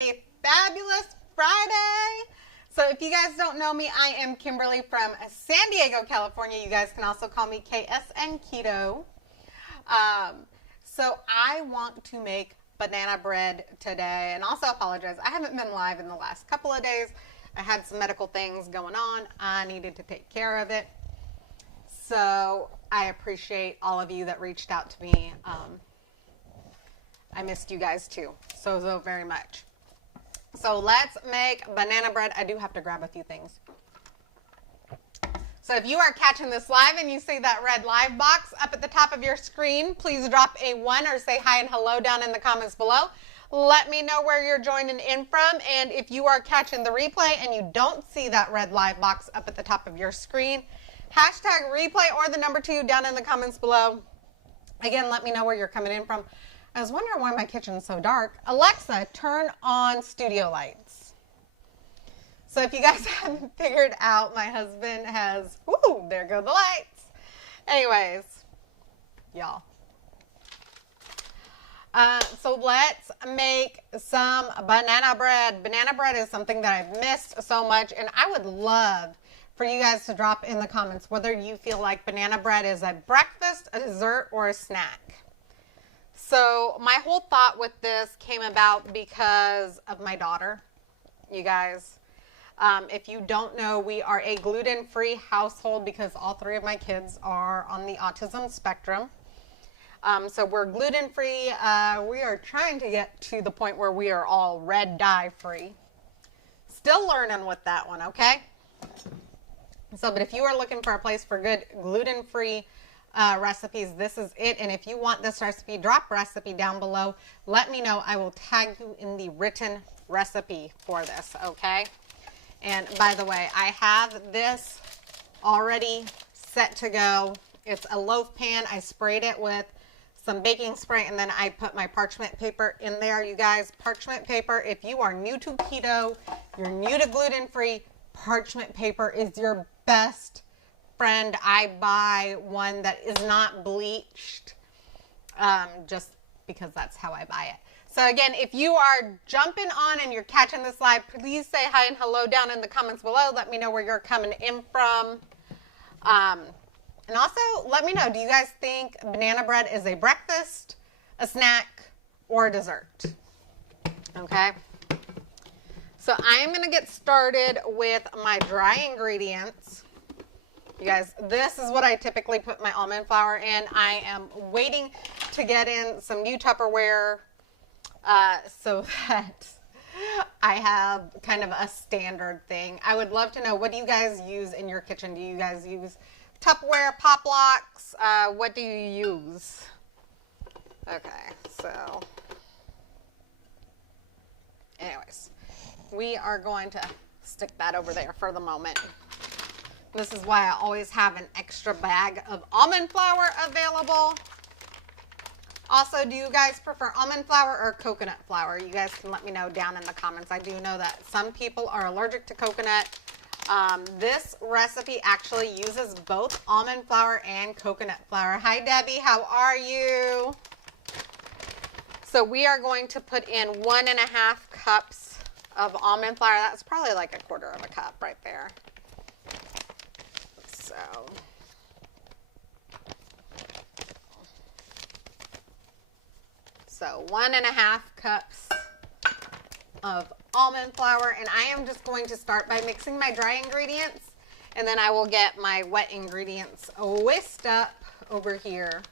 A fabulous Friday. So if you guys don't know me, I am Kimberly from San Diego, California. You guys can also call me KSN Keto. So I want to make banana bread today, and also apologize. I haven't been live in the last couple of days. I had some medical things going on. I needed to take care of it. So I appreciate all of you that reached out to me. I missed you guys too, so very much. So let's make banana bread. I do have to grab a few things. So if you are catching this live and you see that red live box up at the top of your screen, please drop a 1 or say hi and hello down in the comments below. Let me know where you're joining in from. And if you are catching the replay and you don't see that red live box up at the top of your screen, hashtag replay or the number 2 down in the comments below. Again, let me know where you're coming in from. I was wondering why my kitchen's so dark. Alexa, turn on studio lights. So if you guys haven't figured out, my husband has, whoo, there go the lights. Anyways, y'all. So let's make some banana bread. Banana bread is something that I've missed so much, and I would love for you guys to drop in the comments whether you feel like banana bread is a breakfast, a dessert, or a snack. So my whole thought with this came about because of my daughter, you guys. If you don't know, we are a gluten-free household because all 3 of my kids are on the autism spectrum. So we're gluten-free. We are trying to get to the point where we are all red dye free. Still learning with that one, okay? So, but if you are looking for a place for good gluten-free recipes, this is it. And if you want this recipe, drop recipe down below. Let me know. I will tag you in the written recipe for this, okay? And by the way, I have this already set to go. It's a loaf pan. I sprayed it with some baking spray, and then I put my parchment paper in there. You guys, parchment paper, if you are new to keto, you're new to gluten-free, parchment paper is your best friend. I buy one that is not bleached, just because that's how I buy it. So again, if you are jumping on and you're catching this live, please say hi and hello down in the comments below. Let me know where you're coming in from. And also let me know, do you guys think banana bread is a breakfast, a snack, or a dessert? Okay. So I am going to get started with my dry ingredients. You guys, this is what I typically put my almond flour in. I am waiting to get in some new Tupperware so that I have kind of a standard thing. I would love to know, what do you guys use in your kitchen? Do you guys use Tupperware, pop locks? What do you use? Okay, so anyways, we are going to stick that over there for the moment. This is why I always have an extra bag of almond flour available. Also, do you guys prefer almond flour or coconut flour? You guys can let me know down in the comments. I do know that some people are allergic to coconut. This recipe actually uses both almond flour and coconut flour. Hi, Debbie. How are you? So we are going to put in 1.5 cups of almond flour. That's probably like 1/4 cup right there. So 1.5 cups of almond flour, and I am just going to start by mixing my dry ingredients, and then I will get my wet ingredients whisked up over here.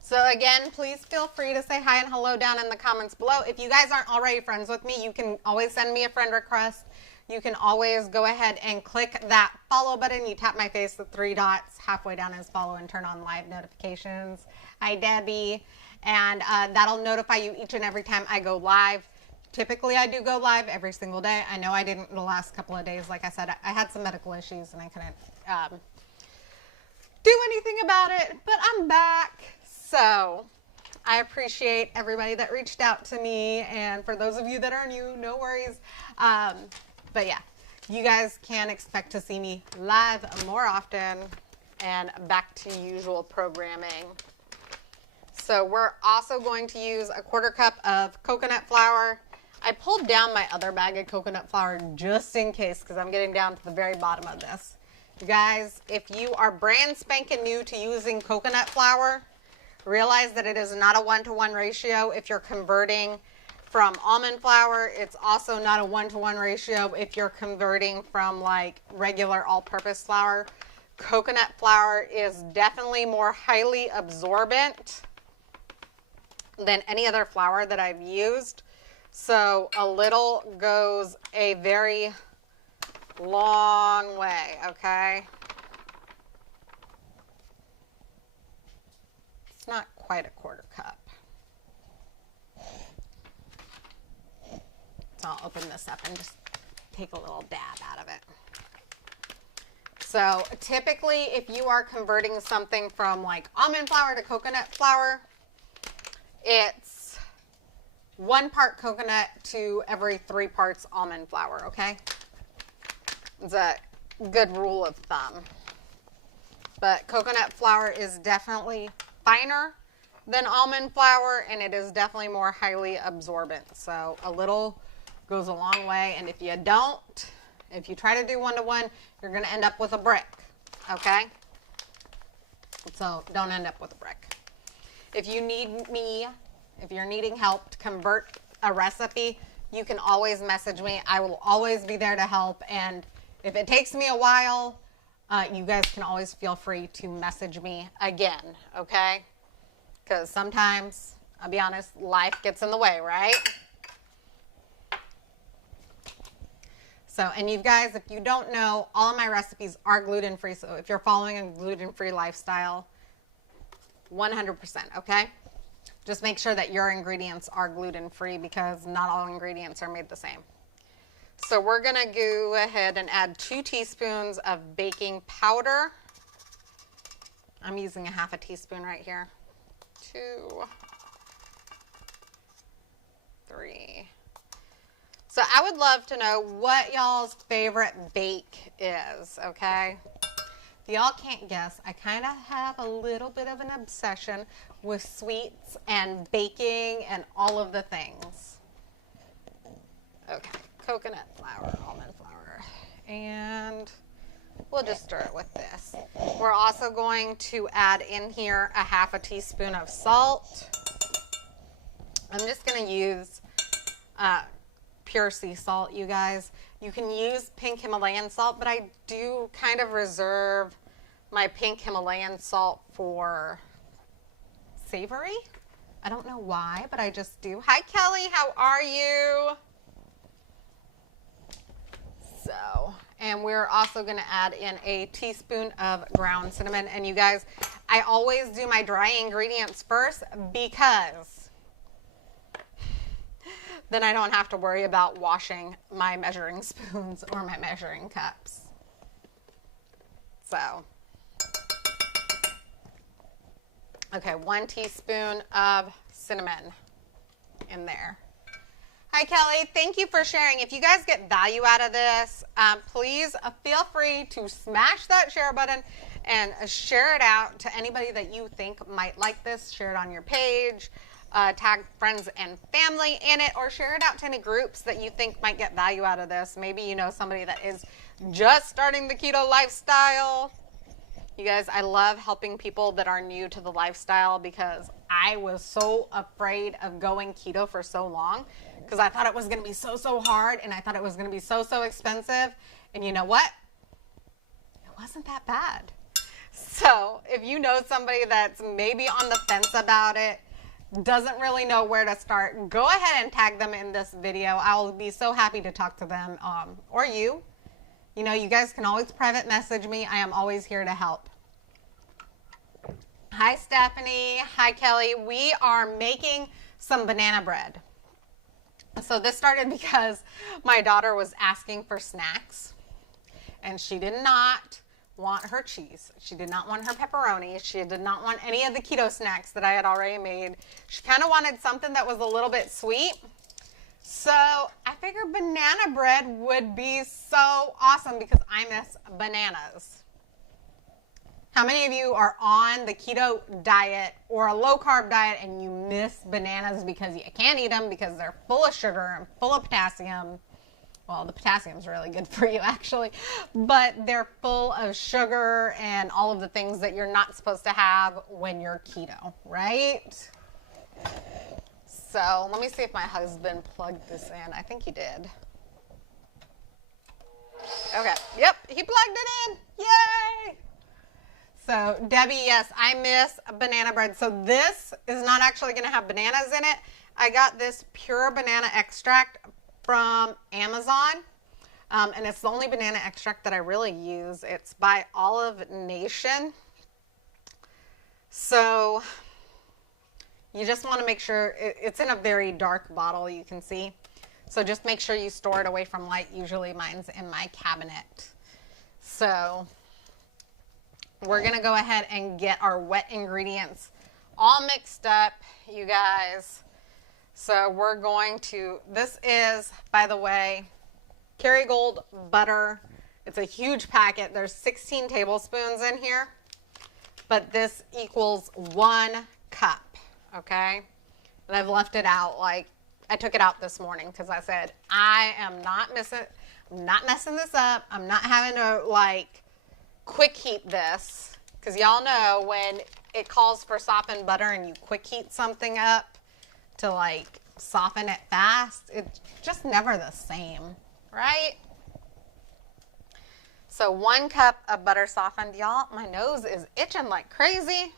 So again, please feel free to say hi and hello down in the comments below. If you guys aren't already friends with me, you can always send me a friend request. You can always go ahead and click that follow button. You tap my face, the 3 dots halfway down is follow, and turn on live notifications. Hi, Debbie. And that'll notify you each and every time I go live. Typically, I do go live every single day. I know I didn't the last couple of days. Like I said, I had some medical issues and I couldn't do anything about it, but I'm back. So I appreciate everybody that reached out to me, and for those of you that are new, no worries. But yeah, you guys can expect to see me live more often and back to usual programming. So we're also going to use a 1/4 cup of coconut flour. I pulled down my other bag of coconut flour just in case because I'm getting down to the very bottom of this. You guys, if you are brand spanking new to using coconut flour, realize that it is not a 1-to-1 ratio if you're converting from almond flour. It's also not a 1-to-1 ratio if you're converting from like regular all-purpose flour. Coconut flour is definitely more highly absorbent than any other flour that I've used. So a little goes a very long way, okay? It's not quite a 1/4 cup. So I'll open this up and just take a little dab out of it. So typically if you are converting something from like almond flour to coconut flour, it's 1 part coconut to every 3 parts almond flour, okay? It's a good rule of thumb. But coconut flour is definitely finer than almond flour, and it is definitely more highly absorbent. So a little goes a long way, and if you don't, if you try to do 1-to-1, you're going to end up with a brick, okay? So don't end up with a brick. If you need me, if you're needing help to convert a recipe, you can always message me. I will always be there to help, and if it takes me a while, you guys can always feel free to message me again, okay? Because sometimes, I'll be honest, life gets in the way, right? So, and you guys, if you don't know, all of my recipes are gluten-free. So if you're following a gluten-free lifestyle, 100%, okay? Just make sure that your ingredients are gluten-free because not all ingredients are made the same. So we're going to go ahead and add 2 teaspoons of baking powder. I'm using a 1/2 teaspoon right here. 2, 3. So I would love to know what y'all's favorite bake is, okay? If y'all can't guess, I kind of have a little bit of an obsession with sweets and baking and all of the things. Okay, coconut flour, almond flour, and we'll just stir it with this. We're also going to add in here a 1/2 teaspoon of salt. I'm just going to use pure sea salt, you guys. You can use pink Himalayan salt, but I do kind of reserve my pink Himalayan salt for savory. I don't know why, but I just do. Hi, Kelly. How are you? So, and we're also going to add in a teaspoon of ground cinnamon. And you guys, I always do my dry ingredients first because then I don't have to worry about washing my measuring spoons or my measuring cups. So, okay, 1 teaspoon of cinnamon in there. Hi, Kelly. Thank you for sharing. If you guys get value out of this, please feel free to smash that share button and share it out to anybody that you think might like this. Share it on your page. Tag friends and family in it, or share it out to any groups that you think might get value out of this. Maybe you know somebody that is just starting the keto lifestyle. You guys, I love helping people that are new to the lifestyle because I was so afraid of going keto for so long because I thought it was going to be so hard, and I thought it was going to be so expensive. And you know what? It wasn't that bad. So if you know somebody that's maybe on the fence about it, doesn't really know where to start, go ahead and tag them in this video. I will be so happy to talk to them, or you. You know, you guys can always private message me. I am always here to help. Hi, Stephanie. Hi, Kelly. We are making some banana bread. So this started because my daughter was asking for snacks, and she did not want her cheese. She did not want her pepperoni. She did not want any of the keto snacks that I had already made. She kind of wanted something that was a little bit sweet. So I figured banana bread would be so awesome because I miss bananas. How many of you are on the keto diet or a low carb diet and you miss bananas because you can't eat them because they're full of sugar and full of potassium? Well, the potassium is really good for you actually, but they're full of sugar and all of the things that you're not supposed to have when you're keto, right? So let me see if my husband plugged this in. I think he did. Okay, yep, he plugged it in. Yay! So, Debbie, yes, I miss banana bread. So this is not actually going to have bananas in it. I got this pure banana extract from Amazon. And it's the only banana extract that I really use. It's by Olive Nation. So you just want to make sure it's in a very dark bottle, you can see. So just make sure you store it away from light. Usually mine's in my cabinet. So we're going to go ahead and get our wet ingredients all mixed up, you guys. So we're going to, this is, by the way, Kerrygold butter. It's a huge packet. There's 16 tablespoons in here, but this equals 1 cup, okay? And I've left it out, like, I took it out this morning because I said, I am not messing this up. I'm not having to, like, quick heat this, because y'all know when it calls for softened butter and you quick heat something up to like soften it fast, it's just never the same, right? So 1 cup of butter softened. Y'all, my nose is itching like crazy.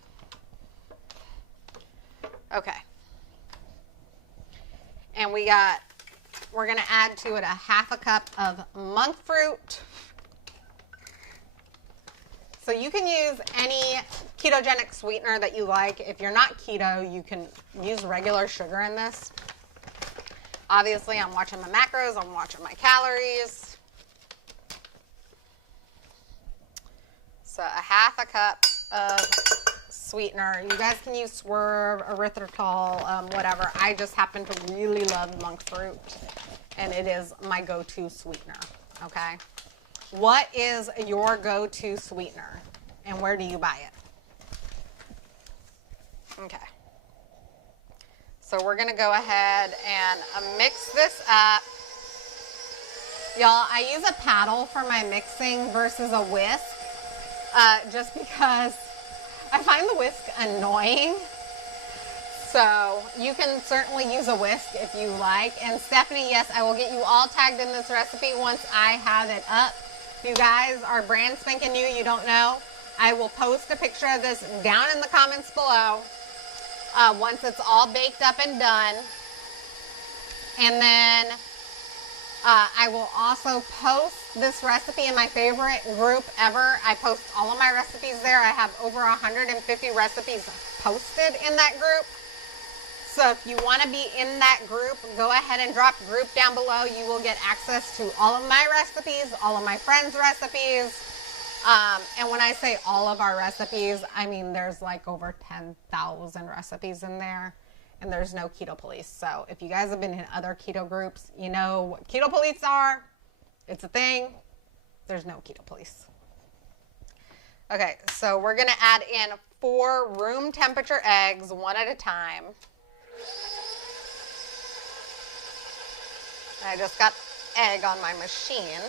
Okay. And we're gonna add to it 1/2 cup of monk fruit. So you can use any ketogenic sweetener that you like. If you're not keto, you can use regular sugar in this. Obviously, I'm watching my macros, I'm watching my calories. So 1/2 cup of sweetener. You guys can use Swerve, erythritol, whatever. I just happen to really love monk fruit, and it is my go-to sweetener, okay? What is your go-to sweetener, and where do you buy it? Okay. So we're going to go ahead and mix this up. Y'all, I use a paddle for my mixing versus a whisk, just because I find the whisk annoying. So you can certainly use a whisk if you like. And Stephanie, yes, I will get you all tagged in this recipe once I have it up. If you guys are brand spanking new, you don't know, I will post a picture of this down in the comments below once it's all baked up and done. And then I will also post this recipe in my favorite group ever. I post all of my recipes there. I have over 150 recipes posted in that group. So if you want to be in that group, go ahead and drop group down below. You will get access to all of my recipes, all of my friends' recipes. And when I say all of our recipes, I mean there's like over 10,000 recipes in there. And there's no keto police. So if you guys have been in other keto groups, you know what keto police are. It's a thing. There's no keto police. Okay, so we're going to add in 4 room temperature eggs, 1 at a time. I just got egg on my machine.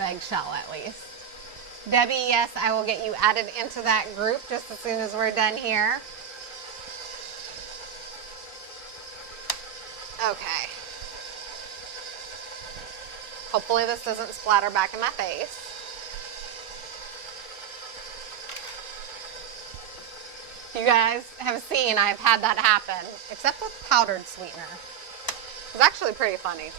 Eggshell at least. Debbie, yes, I will get you added into that group just as soon as we're done here. Okay. Hopefully this doesn't splatter back in my face. You guys have seen I've had that happen, except with powdered sweetener. It's actually pretty funny.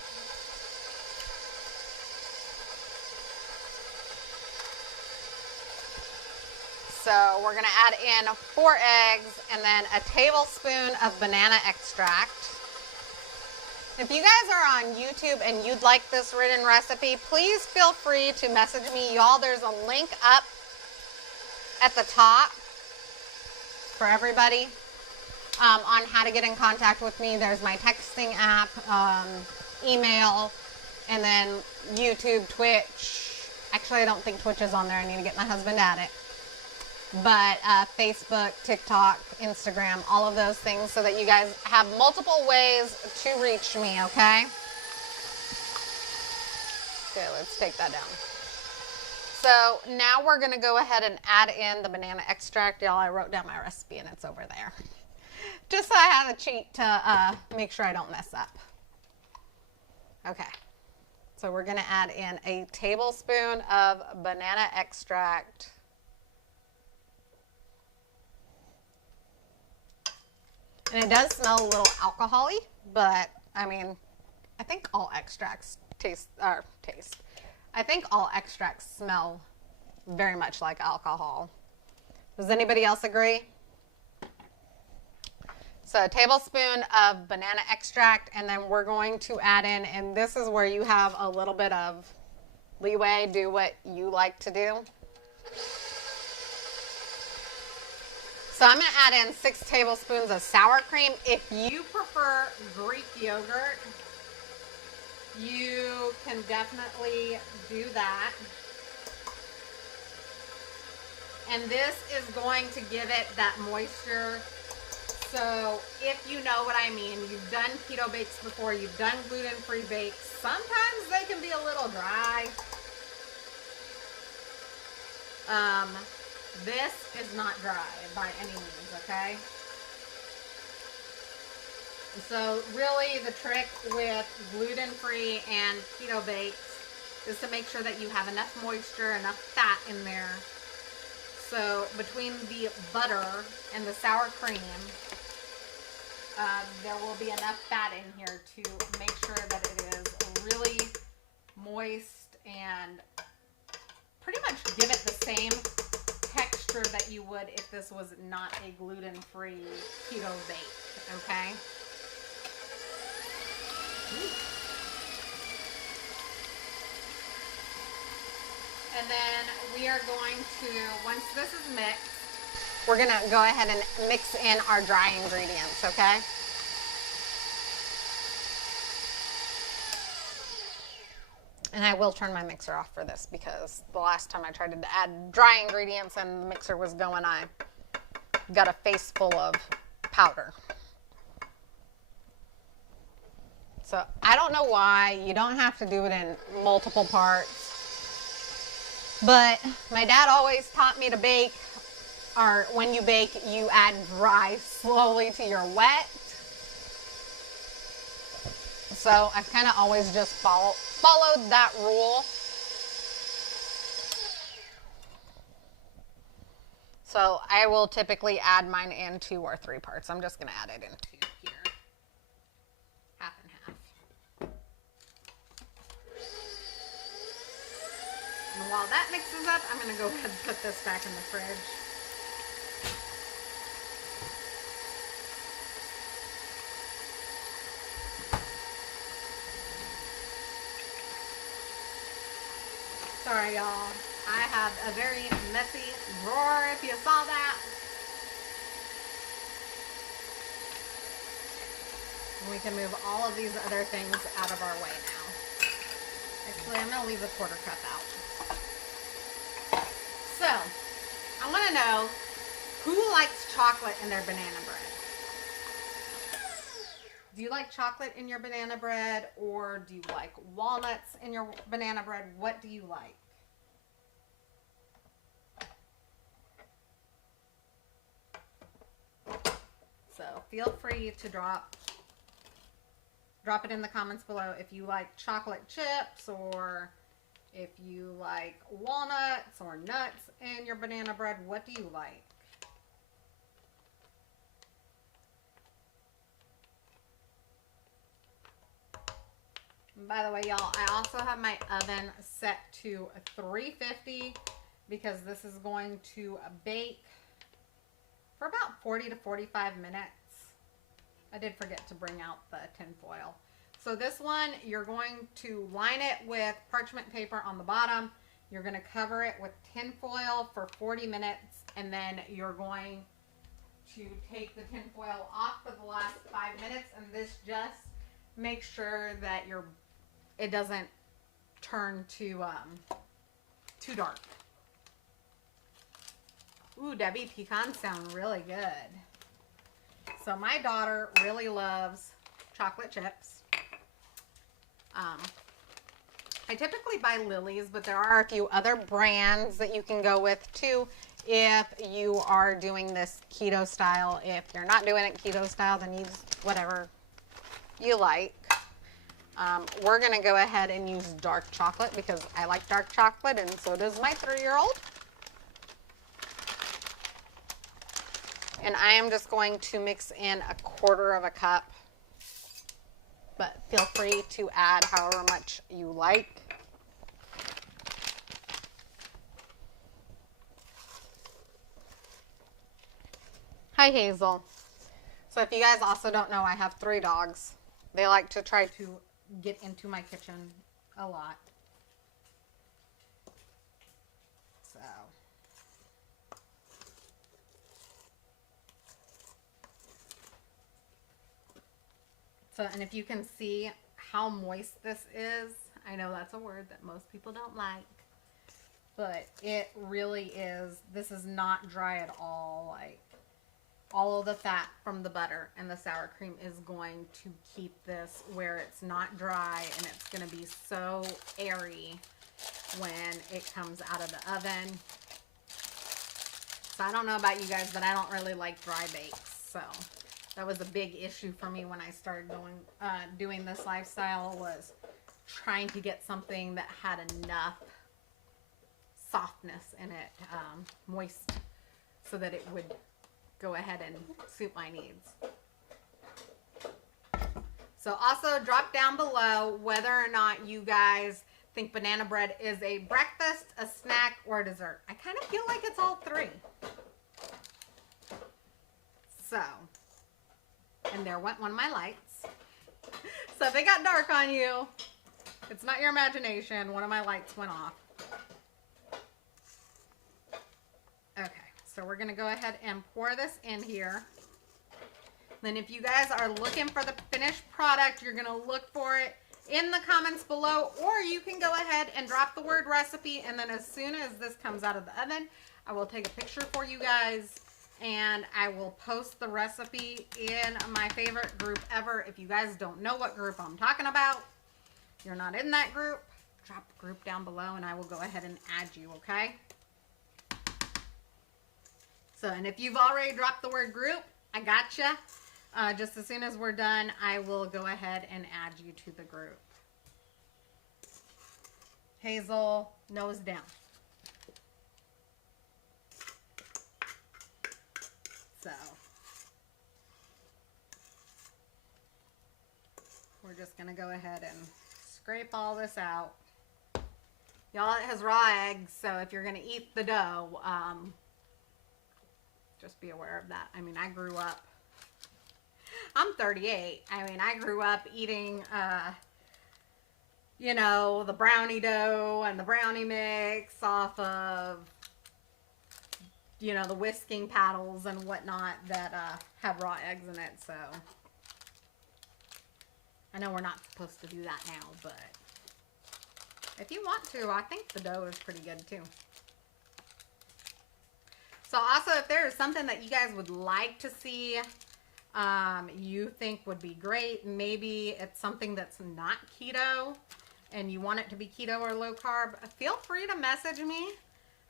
So we're going to add in 4 eggs and then a tablespoon of banana extract. If you guys are on YouTube and you'd like this written recipe, please feel free to message me. Y'all, there's a link up at the top for everybody on how to get in contact with me. There's my texting app, email, and then YouTube, Twitch. Actually, I don't think Twitch is on there. I need to get my husband at it. But Facebook, TikTok, Instagram, all of those things so that you guys have multiple ways to reach me, okay? Okay, let's take that down. So now we're going to go ahead and add in the banana extract. Y'all, I wrote down my recipe and it's over there. Just so I have a cheat to make sure I don't mess up. Okay. So we're going to add in a tablespoon of banana extract. And it does smell a little alcohol-y, but I mean, I think all extracts I think all extracts smell very much like alcohol. Does anybody else agree? So a tablespoon of banana extract, and then we're going to add in, and this is where you have a little bit of leeway, do what you like to do. So I'm going to add in 6 tablespoons of sour cream. If you prefer Greek yogurt, you can definitely do that. And this is going to give it that moisture. So if you know what I mean, you've done keto bakes before, you've done gluten-free bakes. Sometimes they can be a little dry. This is not dry by any means, okay? So really the trick with gluten-free and keto bakes is to make sure that you have enough moisture, enough fat in there. So between the butter and the sour cream, there will be enough fat in here to make sure that it is really moist and pretty much give it the same texture that you would if this was not a gluten-free keto bake, okay? And then we are going to, once this is mixed, we're going to go ahead and mix in our dry ingredients, okay? And I will turn my mixer off for this because the last time I tried to add dry ingredients and the mixer was going, I got a face full of powder. So I don't know why you don't have to do it in multiple parts, but my dad always taught me to bake, or when you bake, you add dry slowly to your wet. So I've kind of always just followed that rule. So I will typically add mine in 2 or 3 parts. I'm just going to add it in 2 here. Half and half. And while that mixes up, I'm going to go ahead and put this back in the fridge. Sorry, y'all. I have a very messy drawer, if you saw that. And we can move all of these other things out of our way now. Actually, I'm going to leave the quarter cup out. So, I want to know who likes chocolate in their banana bread. Do you like chocolate in your banana bread, or do you like walnuts in your banana bread? What do you like? So feel free to drop it in the comments below if you like chocolate chips, or if you like walnuts or nuts in your banana bread. What do you like? By the way, y'all, I also have my oven set to 350 because this is going to bake for about 40 to 45 minutes. I did forget to bring out the tin foil. So this one, you're going to line it with parchment paper on the bottom. You're going to cover it with tin foil for 40 minutes, and then you're going to take the tin foil off for the last 5 minutes, and this just makes sure that it doesn't turn to too dark. Ooh, Debbie, pecans sound really good. So my daughter really loves chocolate chips. I typically buy Lily's, but there are a few other brands that you can go with too if you are doing this keto style. If you're not doing it keto style, then use whatever you like. We're going to go ahead and use dark chocolate because I like dark chocolate and so does my 3-year-old. And I am just going to mix in 1/4 cup. But feel free to add however much you like. Hi, Hazel. So if you guys also don't know, I have 3 dogs. They like to try to get into my kitchen a lot. So, and if you can see how moist this is, I know that's a word that most people don't like, but it really is. This is not dry at all. Like, all of the fat from the butter and the sour cream is going to keep this where it's not dry, and it's going to be so airy when it comes out of the oven. So I don't know about you guys, but I don't really like dry bakes, so that was a big issue for me when I started doing this lifestyle, was trying to get something that had enough softness in it, moist, so that it would go ahead and suit my needs. So also drop down below whether or not you guys think banana bread is a breakfast, a snack, or a dessert. I kind of feel like it's all 3. So, and there went one of my lights. So if it got dark on you, it's not your imagination. One of my lights went off. Okay, so we're going to go ahead and pour this in here. Then if you guys are looking for the finished product, you're going to look for it in the comments below, or you can go ahead and drop the word recipe, and then as soon as this comes out of the oven, I will take a picture for you guys, and I will post the recipe in my favorite group ever. If you guys don't know what group I'm talking about, you're not in that group, drop the group down below and I will go ahead and add you, okay? So, and if you've already dropped the word group, I gotcha. Just as soon as we're done, I will go ahead and add you to the group. Hazel, nose down. So, we're just going to go ahead and scrape all this out. Y'all, it has raw eggs, so if you're going to eat the dough, just be aware of that. I mean, I grew up, I'm 38. I mean, I grew up eating, you know, the brownie dough and the brownie mix off of, you know, the whisking paddles and whatnot that have raw eggs in it. So I know we're not supposed to do that now, but if you want to, I think the dough is pretty good too. So also, if there is something that you guys would like to see, you think would be great, maybe it's something that's not keto and you want it to be keto or low carb, feel free to message me.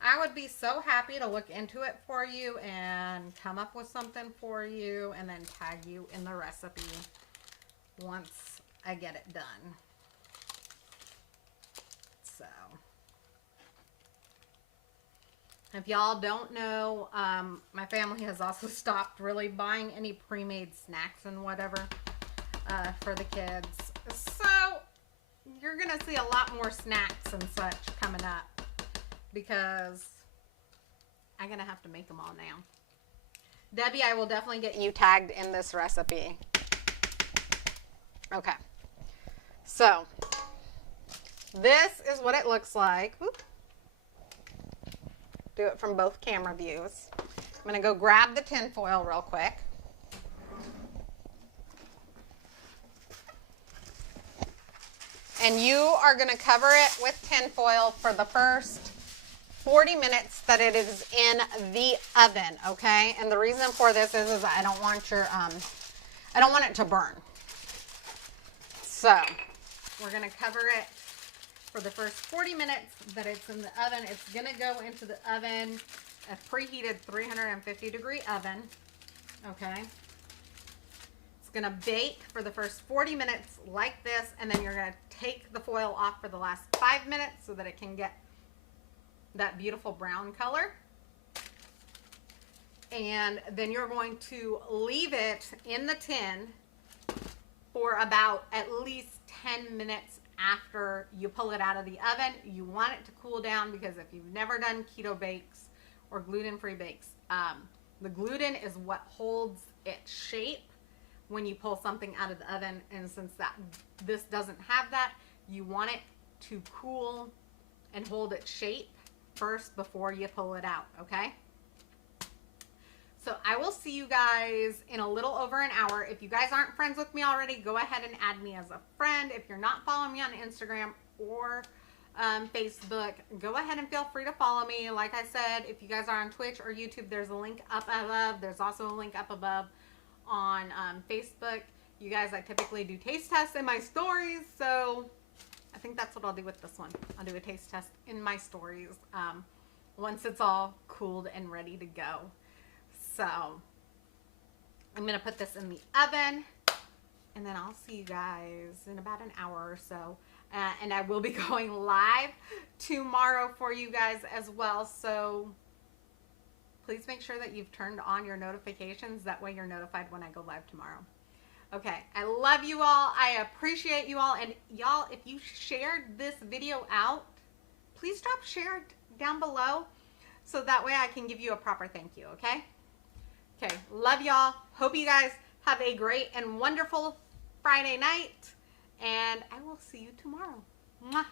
I would be so happy to look into it for you and come up with something for you and then tag you in the recipe once I get it done. So, if y'all don't know, my family has also stopped really buying any pre-made snacks and whatever for the kids. So, you're going to see a lot more snacks and such coming up, because I'm going to have to make them all now. Debbie, I will definitely get you tagged in this recipe. Okay. So, this is what it looks like. Whoop. Do it from both camera views. I'm going to go grab the tin foil real quick. And you are going to cover it with tin foil for the first 40 minutes that it is in the oven, okay? And the reason for this is I don't want your, I don't want it to burn. So we're gonna cover it for the first 40 minutes that it's in the oven. It's gonna go into the oven, a preheated 350-degree oven, okay? It's gonna bake for the first 40 minutes like this, and then you're gonna take the foil off for the last 5 minutes so that it can get that beautiful brown color. And then you're going to leave it in the tin for about at least 10 minutes after you pull it out of the oven. You want it to cool down, because if you've never done keto bakes or gluten-free bakes, the gluten is what holds its shape when you pull something out of the oven. And since this doesn't have that, you want it to cool and hold its shape first before you pull it out, okay? So I will see you guys in a little over an hour. If you guys aren't friends with me already, go ahead and add me as a friend. If you're not following me on Instagram or Facebook, go ahead and feel free to follow me. Like I said, if you guys are on Twitch or YouTube, there's a link up above. There's also a link up above on Facebook. You guys, I typically do taste tests in my stories, so I think that's what I'll do with this one. I'll do a taste test in my stories once it's all cooled and ready to go. So I'm going to put this in the oven, and then I'll see you guys in about an hour or so. And I will be going live tomorrow for you guys as well. So please make sure that you've turned on your notifications. That way you're notified when I go live tomorrow. Okay, I love you all. I appreciate you all. And y'all, if you shared this video out, please drop share down below so that way I can give you a proper thank you, okay? Okay, love y'all. Hope you guys have a great and wonderful Friday night. And I will see you tomorrow. Mwah.